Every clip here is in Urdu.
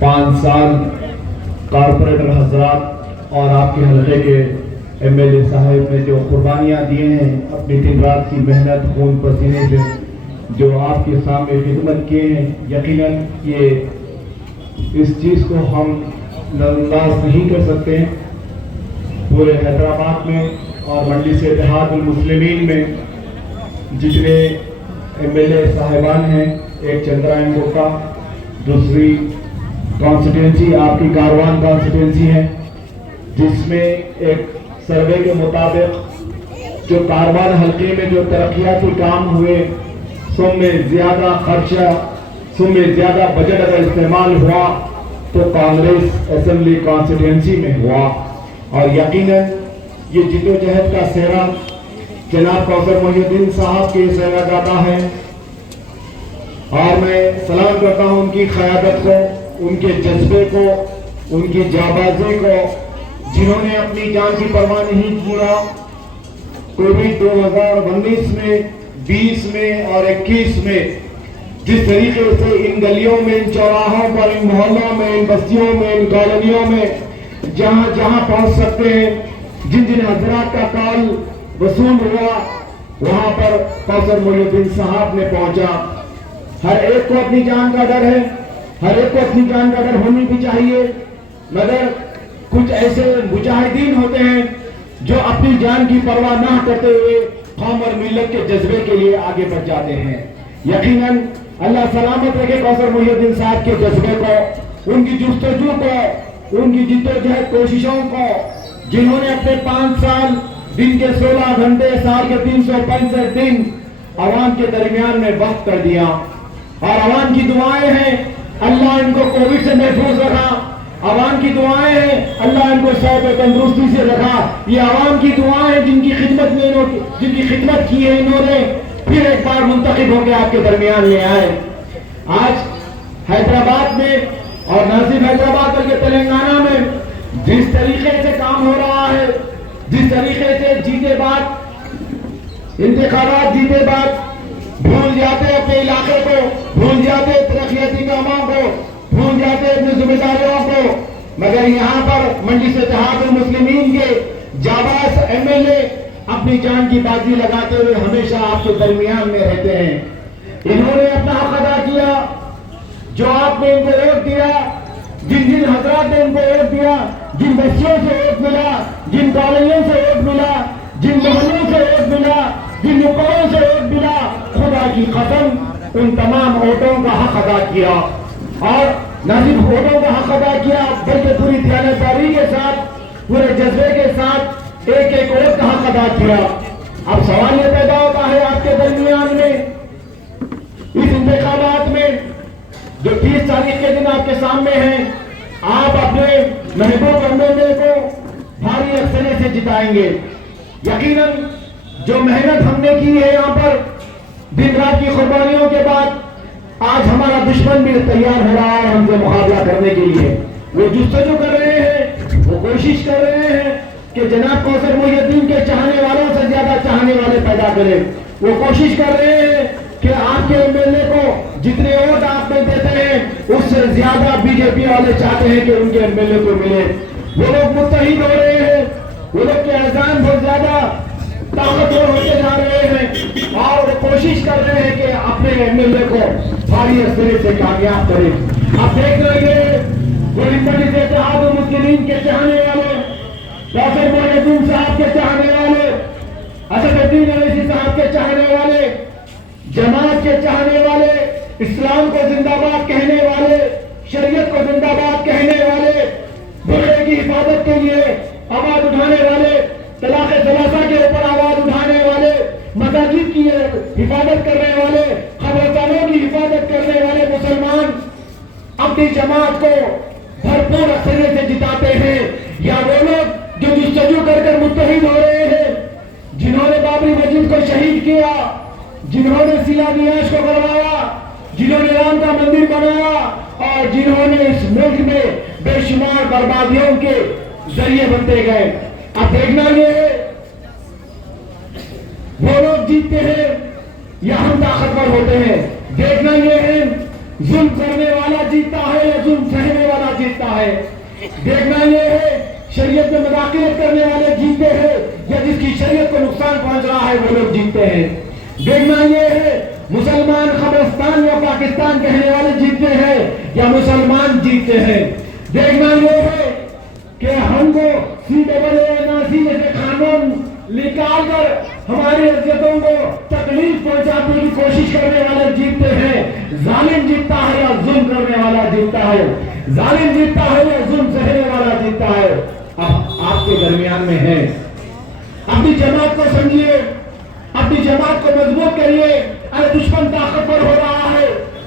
5 سال کارپوریٹر حضرات اور آپ کے حلقے کے ایم ایل اے صاحب نے جو قربانیاں دیے ہیں اپنی دن رات کی محنت خون پسینے سے جو آپ کے سامنے خدمت کیے ہیں، یقیناً یہ اس چیز کو ہم نظر انداز نہیں کر سکتے ہیں۔ پورے حیدرآباد میں اور منڈی سے اتحاد المسلمین میں جتنے ایم ایل اے صاحبان ہیں، ایک چندرائن گپتا، دوسری کانسٹیٹنسی آپ کی کاروان کانسٹیٹنسی ہے، جس میں ایک سروے کے مطابق جو کاروان حلقے میں جو ترقیاتی کام ہوئے، سب میں زیادہ خرچہ، سب میں زیادہ بجٹ اگر استعمال ہوا تو کانگریس اسمبلی کانسٹیٹنسی میں ہوا، اور یقیناً یہ جدوجہد کا سہرا جناب کوثر محی الدین صاحب کے سہرا جاتا ہے، اور میں سلام کرتا ہوں ان کی قیادت کو، ان کے جذبے کو، ان کی جانبازی کو، جنہوں نے اپنی جان کی پرواہ نہیں کیا۔ کووڈ 2019 میں، 20 میں اور 21 میں جس طریقے سے ان گلیوں میں، ان چوراہوں پر، ان محلوں میں، ان بستیوں میں، ان کالونیوں میں جہاں جہاں پہنچ سکتے ہیں، جن جن حضرات کا کال وصول ہوا، وہاں پر کوثر محی الدین صاحب نے پہنچا۔ ہر ایک کو اپنی جان کا ڈر ہے، ہر ایک کو اپنی جان کا ڈر ہونی بھی چاہیے، مگر کچھ ایسے مجاہدین ہوتے ہیں جو اپنی جان کی پرواہ نہ کرتے ہوئے قوم اور ملت کے جذبے کے لیے آگے بڑھ جاتے ہیں۔ یقیناً اللہ سلامت رکھے کوثر محی الدین صاحب کے جذبے کو، ان کی جستجو کو، ان کی جدوجہد کوششوں کو، جنہوں نے اپنے 5 سال، دن کے 16 گھنٹے، سال کے 365 دن عوام کے درمیان میں وقت کر دیا، اور عوام کی دعائیں ہیں اللہ ان کو کووڈ سے محفوظ رکھا، عوام کی دعائیں ہیں اللہ ان کو صحت و تندرستی سے رکھا۔ یہ عوام کی دعائیں ہیں جن کی خدمت کی ہے انہوں نے، پھر ایک بار منتخب ہو کے آپ کے درمیان لے آئے۔ آج حیدرآباد میں، اور نہ صرف حیدرآباد بلکہ تلنگانہ میں جس طریقے سے کام ہو رہا ہے، جس طریقے سے جیتے بعد انتخابات جیتے بعد بھول جاتے اپنے علاقے کو، بھول جاتے ترقیاتی کاموں کو، بھول جاتے اپنی ذمہ داریوں کو، مگر یہاں پر منڈی سے اتحاد المسلمین کے جاباز ایم ایل اے اپنی جان کی بازی لگاتے ہوئے ہمیشہ آپ کے درمیان میں رہتے ہیں۔ انہوں نے اپنا حق ادا کیا، جو آپ نے ان کو ووٹ دیا، جن جن حضرات نے ان کو ووٹ دیا، جن بستیوں سے ووٹ ملا، جن کالونیوں سے ووٹ ملا، جن محلوں سے ووٹ ملا، جن نکڑوں سے ووٹ ملا، خدا کی قسم ان تمام ووٹوں کا حق ادا کیا، اور نہ صرف ووٹوں کا حق ادا کیا بلکہ پوری دیانتداری کے ساتھ، پورے جذبے کے ساتھ ایک ایک ووٹ کا حق ادا کیا۔ اب سوال یہ پیدا ہوتا ہے آپ کے درمیان میں، اس انتخابات میں جو 30 تاریخ کے دن آپ کے سامنے ہیں، آپ اپنے محبوب ایم کو بھاری اکثریت سے جتائیں گے۔ یقیناً جو محنت ہم نے کی ہے یہاں پر دن رات کی قربانیوں کے بعد، آج ہمارا دشمن بھی تیار ہو رہا ہے ہم سے مقابلہ کرنے کے لیے۔ وہ جستجو کر رہے ہیں، وہ کوشش کر رہے ہیں کہ جناب کوثر محی الدین کے چاہنے والوں سے زیادہ چاہنے والے پیدا کریں۔ وہ کوشش کر رہے ہیں کہ آپ کے ایم ایل اے کو جتنے ووٹ آپ میں دیتے ہیں اس سے زیادہ بی جے پی والے چاہتے ہیں کہ ان کے ایم ایل اے کو ملے۔ وہ لوگ متحد ہو رہے ہیں، وہ لوگ کے اذان بہت زیادہ طاقتور ہوتے جا رہے ہیں، اور وہ کوشش کر رہے ہیں کہ اپنے ایم ایل اے کو بھاری اکثریت سے کامیاب کریں۔ آپ دیکھ رہے ہیں منڈی سے اتحاد المسلمین کے چاہنے والے، کوثر محی الدین صاحب کے چاہنے والے، اسد الدین اویسی صاحب کے چاہنے والے، جماعت کے چاہنے والے، اسلام کو زندہ باد کہنے والے، شریعت کو زندہ باد کہنے والے، برقعے کی حفاظت کے لیے آواز اٹھانے والے، طلاق ثلاثہ کے اوپر آواز اٹھانے والے، مساجد کی حفاظت کرنے والے، قبرستانوں کی حفاظت کرنے والے مسلمان اپنی جماعت کو بھرپور اکثریت سے جتاتے ہیں، یا وہ لوگ جو جستجو کر کر متحد ہو رہے ہیں، جنہوں نے بابری مسجد کو شہید کیا، جنہوں نے سیاہ نیاش کو کروایا، جنہوں نے رام کا مندر بنایا، اور جنہوں نے اس ملک میں بے شمار بربادیوں کے ذریعے بنتے گئے۔ اب دیکھنا یہ ہے وہ لوگ جیتتے ہیں یا ہم طاقتور ہوتے ہیں۔ دیکھنا یہ ہے ظلم کرنے والا جیتتا ہے یا ظلم سہنے والا جیتتا ہے؟ دیکھنا یہ ہے شریعت میں مداخلت کرنے والے جیتے ہیں یا جس کی شریعت کو نقصان پہنچ رہا ہے وہ لوگ جیتے ہیں؟ دیکھنا یہ ہے مسلمان قبرستان یا پاکستان کہنے والے جیتے ہیں یا مسلمان جیتے ہیں؟ دیکھنا یہ ہے کہ ہم کو CAA جیسے قانون نکال کر ہماری عزتوں کو تکلیف پہنچانے کی کوشش کرنے والے جیتتے ہیں؟ ظالم جیتتا ہے یا ظلم کرنے والا جیتتا ہے؟ ظالم جیتتا ہے یا ظلم سہنے والا جیتتا ہے؟ اب آپ کے درمیان میں ہے، اپنی جماعت کو سمجھیے، اپنی جماعت کو مضبوط کریے۔ ارے دشمن طاقتور ہو رہا ہے،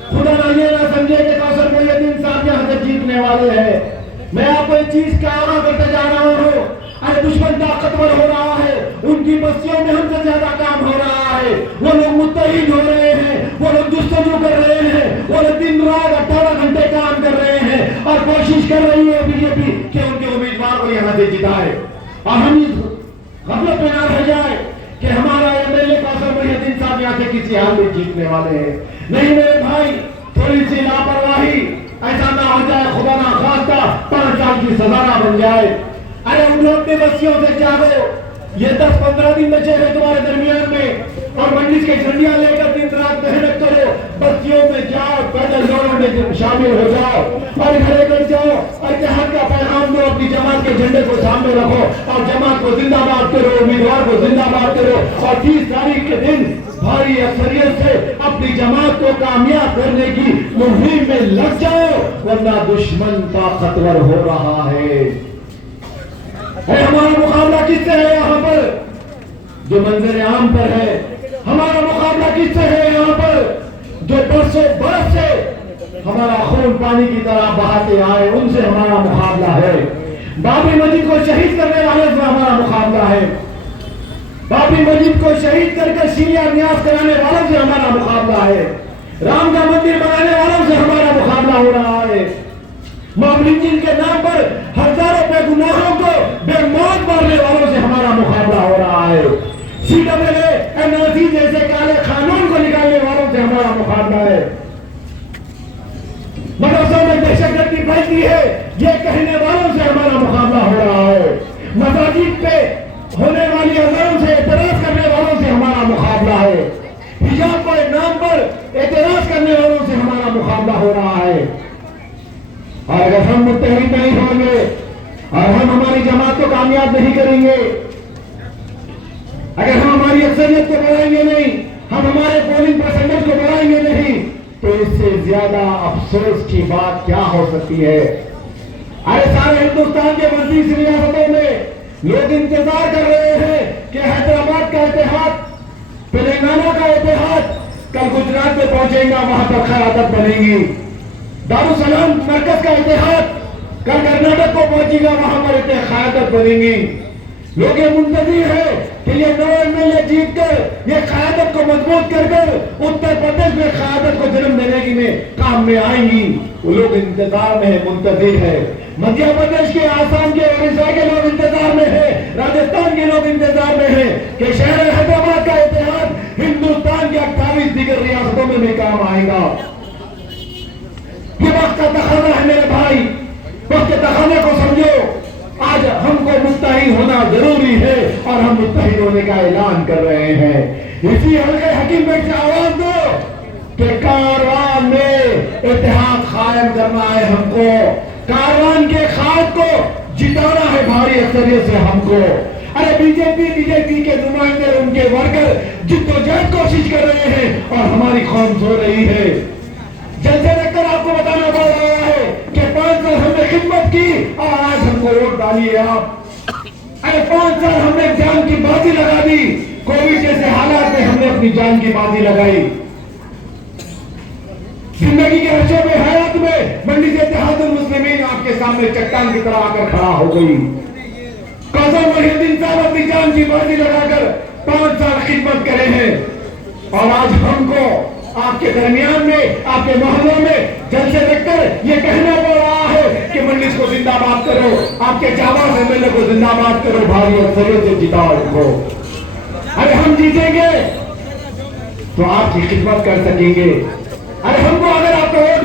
خدا نہ یہ نہ سمجھے کہ کوثر محی الدین صاحب یہاں سے جیتنے والے ہیں۔ میں آپ کو ایک چیز کا آگاہ کرتے جا رہا ہوں، ارے دشمن طاقتور ہو رہا ہے، ان کی بستیوں میں ہم سے زیادہ کام ہو رہا ہے، وہ لوگ متحد ہو رہے ہیں، وہ لوگ جستجو کر رہے ہیں، وہ لوگ دن رات 18 گھنٹے کام کر رہے ہیں اور کوشش کر رہی ہے BJP کہ ان کے امیدوار کو یہاں سے جتائے۔ اور ہم اس غفلت میں نہ رہ جائے کہ ہمارا MLA کوثر محی الدین صاحب یہاں سے کسی حال میں جیتنے والے ہیں۔ نہیں میرے بھائی، تھوڑی سی لاپرواہی ایسا نہ ہو جائے، خدا نہ خواستہ 5 سال کی سزا نہ بن جائے۔ ارے ان لوگ اپنے بستیوں سے جاگو، یہ 10-15 دن بچے ہیں تمہارے درمیان میں، اور مجلس کے جھنڈیاں لے کر دن رات محنت کرو، بستیوں میں جاؤ، پیدل دوڑوں میں شامل ہو جاؤ اور گھرے گھر جاؤ، اتحاد کا پیغام دو، اپنی جماعت کے جھنڈے کو سامنے رکھو اور جماعت کو زندہ باد کرو، امیدوار کو زندہ باد کرو، اور 30 تاریخ کے دن بھاری اکثریت سے اپنی جماعت کو کامیاب کرنے کی مہم میں لگ جاؤ، ورنہ دشمن طاقتور ہو رہا ہے۔ ہمارا مقابلہ کس سے ہے یہاں پر؟ جو منظر عام پر ہے، ہمارا مقابلہ کس سے ہے یہاں پر؟ جو برسوں برس سے ہمارا خون پانی کی طرح بہاتے آئے، ان سے ہمارا مقابلہ ہے۔ بابری مسجد کو شہید کرنے والے سے ہمارا مقابلہ ہے، بابری مسجد کو شہید کر کے شیعہ نیاز کرانے والوں سے ہمارا مقابلہ ہے، رام کا مندر بنانے والوں سے ہمارا مقابلہ ہو رہا ہے، معاملین کے نام پر ہزاروں بے گناہوں کو بے موت مارنے والوں سے ہمارا مقابلہ ہو رہا ہے، CAA NRC جیسے کالے قانون کو نکالنے والوں سے ہمارا مقابلہ ہے، مدرسوں میں دہشت گردی پھیلتی ہے یہ کہنے والوں سے ہمارا مقابلہ ہو رہا ہے، مساجد پہ ہونے والی اذان سے اعتراض کرنے والوں سے ہمارا مقابلہ ہے، حجاب کے نام پر اعتراض کرنے والوں سے ہمارا مقابلہ ہو رہا ہے۔ اور اگر ہم متحد نہیں ہوں گے اور ہم ہماری جماعت کو کامیاب نہیں کریں گے، اگر ہم ہماری اکثریت کو بڑھائیں گے نہیں، ہم ہمارے پولنگ پرسنٹیج کو بڑھائیں گے نہیں، تو اس سے زیادہ افسوس کی بات کیا ہو سکتی ہے؟ ارے سارے ہندوستان کے 32 ریاستوں میں لوگ انتظار کر رہے ہیں کہ حیدرآباد کا اتحاد، تلنگانہ کا اتحاد کل گجرات میں پہنچے گا، وہاں پر قیادت بنے گی، دارالسلام مرکز کا اتحاد کل کرناٹک کو پہنچے گا، وہاں پر قیادت بنے گی۔ لوگ یہ منتظر ہے کہ یہ نو MLA جیت کر یہ قیادت کو مضبوط کر کر اتر پردیش میں قیادت کو جنم دینے کی میں کام میں آئیں گی، وہ لوگ انتظار میں ہے، منتظر ہے۔ مدھیہ پردیش کے، آسام کے، اڑیسہ کے لوگ انتظار میں ہے، راجستھان کے لوگ انتظار میں ہے کہ شہر حیدرآباد کا اتحاد ہندوستان کے 28 دیگر ریاستوں میں بھی کام آئے گا۔ یہ وقت کا تقاضا ہے میرے بھائی، وقت کے تقاضے کو سمجھو۔ آج ہم کو متحد ہونا ضروری ہے اور ہم متحد ہونے کا اعلان کر رہے ہیں۔ اسی حلقے حکیم بیٹ سے آواز دو کہ کاروان میں اتحاد قائم کرنا ہے ہم کو، کاروان کے خاک کو جتانا ہے بھاری اکثریت سے ہم کو۔ ارے BJP کے نمائندے، ان کے ورکر جدوجہد کوشش کر رہے ہیں اور ہماری قوم سو رہی ہے۔ جلسے دیکھ کر آپ کو بتانا پڑ رہا ہے کہ 5 سال ہم نے خدمت کی اور آج ہم کو ووٹ ڈالیے آپ۔ ارے 5 سال ہم نے جان کی بازی لگا دی، کووڈ جیسے حالات میں ہم نے اپنی جان کی بازی لگائی، زندگی کے عرصے میں، حیات میں مجلس اتحاد المسلمین آپ کے سامنے چٹان کی طرح آ کر کھڑا ہو گئی۔ کوثر محی الدین صاحب اپنی جان کی بازی لگا کر 5 سال خدمت کرے ہیں اور آج ہم کو آپ کے درمیان میں، آپ کے محلوں میں جلسے دیکھ کر یہ کہنا پڑ رہا ہے کہ مجلس کو زندہ باد کرو، آپ کے جاواز MLA کو زندہ باد کرو، بھاری اکثریت سے جتاؤ ان کو۔ ارے ہم جیتیں گے تو آپ کی خدمت کر سکیں گے، ارے ہم کو اگر آپ کو ووٹ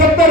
70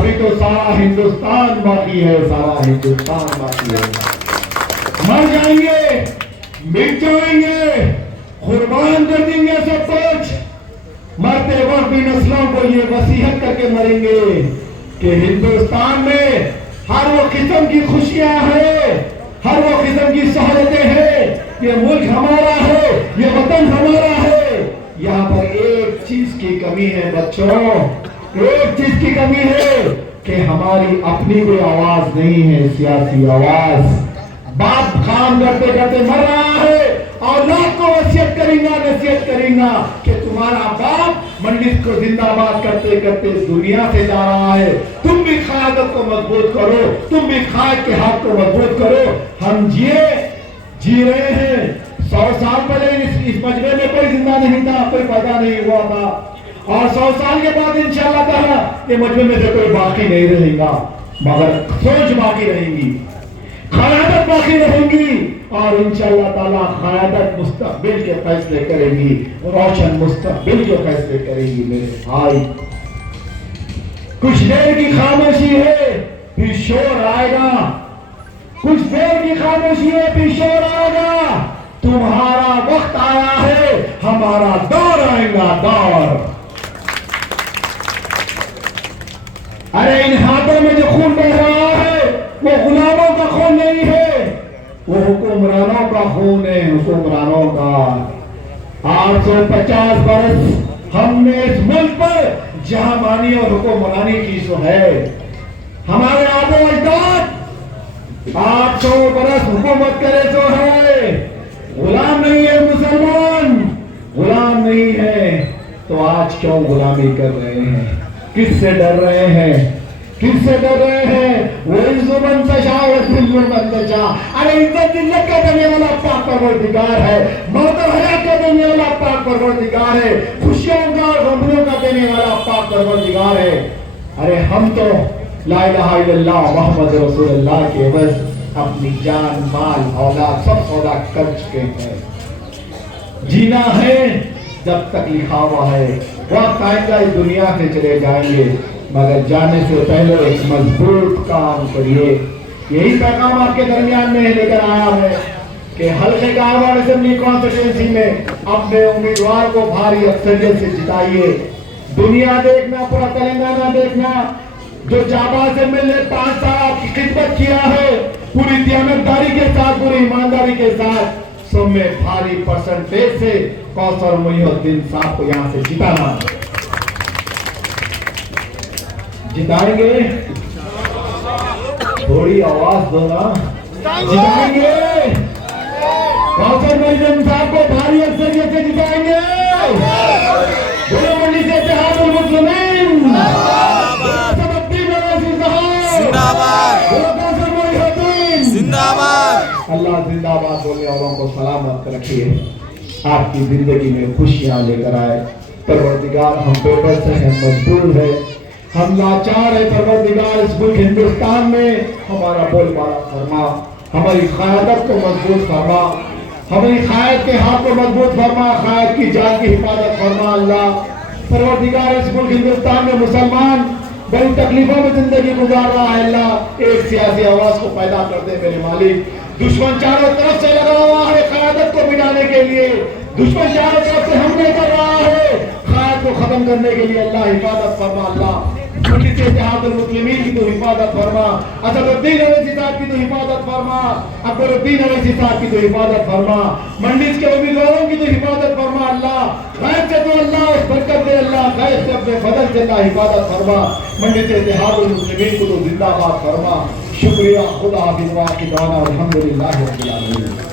ابھی تو سارا ہندوستان باقی ہے، سارا ہندوستان باقی ہے. مر جائیں گے، مٹ جائیں گے، قربان کر دیں گے سب کچھ. مرتے وقت بھی نسلوں کو یہ وصیت کر کے مریں گے کہ ہندوستان میں ہر وہ قسم کی خوشیاں ہیں، ہر وہ قسم کی سہولتیں ہیں. یہ ملک ہمارا ہے، یہ وطن ہمارا ہے. یہاں پر ایک چیز کی کمی ہے بچوں، ایک چیز کی کمی ہے کہ ہماری اپنی کوئی آواز نہیں ہے، سیاسی آواز. باپ کام کرتے کرتے مر رہا ہے، اولاد کو وصیت کریں گا، نصیحت کریں گا کہ تمہارا باپ مجلس کو زندہ باد کرتے کرتے دنیا سے جا رہا ہے، تم بھی قیادت کو مضبوط کرو، تم بھی قائد کے ہاتھ کو مضبوط کرو. ہم جی رہے ہیں. 100 سال پہلے اس مجمع میں کوئی زندہ نہیں تھا، کوئی پیدا نہیں ہوا تھا، اور 100 سال کے بعد انشاءاللہ تعالیٰ یہ مجمع میں سے کوئی باقی نہیں رہے گا، مگر سوچ باقی رہیں گی، قیادت باقی رہیں گی، اور انشاءاللہ تعالیٰ قیادت مستقبل کے فیصلے کرے گی، روشن مستقبل کے فیصلے کرے گی. میرے بھائی، کچھ دیر کی خاموشی ہے پھر شور آئے گا، کچھ دیر کی خاموشی ہے پھر شور آئے گا. تمہارا وقت آیا ہے، ہمارا دور آئے گا، دور. ارے ان ہاتھوں میں جو خون بہ رہا ہے وہ غلاموں کا خون نہیں ہے، وہ حکمرانوں کا خون ہے، حکمرانوں کا. 850 برس ہم نے اس ملک پر جہانمانی اور حکمرانی کی سو ہے. ہمارے آبا و اجداد 800 برس حکومت کرے سو ہے. غلام نہیں ہے مسلمان، غلام نہیں ہے. تو آج کیوں غلامی کر رہے ہیں؟ کس سے ڈر رہے ہیں؟ کس سے ڈر رہے ہیں؟ وَعِزُّ مَن تَشَاءُ وَذِلُّ مَن تَشَاءُ. ارے عزت ذلت کا دینے والا پاک پروردگار ہے، موت و حیات کا دینے والا پاک پروردگار ہے، خوشیوں کا اور غموں کا دینے والا پاک پروردگار ہے. ارے ہم تو لا الہ الا اللہ محمد رسول اللہ کے عوض اپنی جان، مال، اولاد سب سودا کر چکے ہیں. جینا ہے جب تک لکھا ہوا ہے، وقت آئے گا اس دنیا سے چلے جائیں گے، مگر جانے سے پہلے ایک مضبوط کام کریے. یہی پیغام آپ کے درمیان میں لے کر آیا ہے کہ حلقہ کارواں اسمبلی کانسٹیٹوئنسی میں اپنے امیدوار کو بھاری اکثریت سے جتائیے. دنیا دیکھنا، پورا تلنگانہ دیکھنا، جو جاباز MLA 5 سال آپ کی خدمت کیا ہے، پوری دیانتداری کے ساتھ، پوری ایمانداری کے ساتھ، سب میں بھاری پرسنٹیج سے کوثر محی الدین صاحب کو یہاں سے جتانا. جتائیں گے؟ تھوڑی آواز دو نا. جتائیں گے؟ کوثر محی الدین صاحب کو بھاری اکثریت سے جتائیں گے؟ بولو مجلس اتحاد المسلمین اللہ زندہ باد بولنے والوں کو سلامت رکھیے، آپ کی زندگی میں خوشیاں لے کر آئے. پروردگار ہم بے بس ہیں، مجبور ہے، ہم لاچار ہیں. پروردگار اس ملک ہندوستان میں ہمارا بول بالا فرما، ہماری قیادت کو مضبوط فرما، ہماری قائد کے ہاتھ کو مضبوط فرما، قائد کی جان کی حفاظت فرما. اللہ پروردگار اس ملک ہندوستان میں مسلمان بڑی تکلیفوں میں زندگی گزار رہا ہے. اللہ ایک سیاسی آواز کو پیدا کر دے میرے مالک. دشمن چاروں طرف سے لگا ہوا ہے قیادت کو مٹانے کے لیے، دشمن چاروں طرف سے حملے کر رہا ہے قائد کو ختم کرنے کے لیے. اللہ حفاظت فرما. اللہ مجلس اتحاد المسلمین کی تو حفاظت فرما، اسد الدین اویسی صاحب کی تو حفاظت فرما، اکبر الدین اویسی صاحب کی تو حفاظت فرما، مجلس کے امیدواروں کی تو حفاظت فرما. اللہ غیب سے تو اللہ اس برکت دے، اللہ غیب سے اپنے فضل سے اللہ حفاظت فرما. مجلس اتحاد المسلمین کو تو زندہ باد فرما. شکریہ. خدا حافظ. واقعی دعوانا الحمدللہ رب العالمین.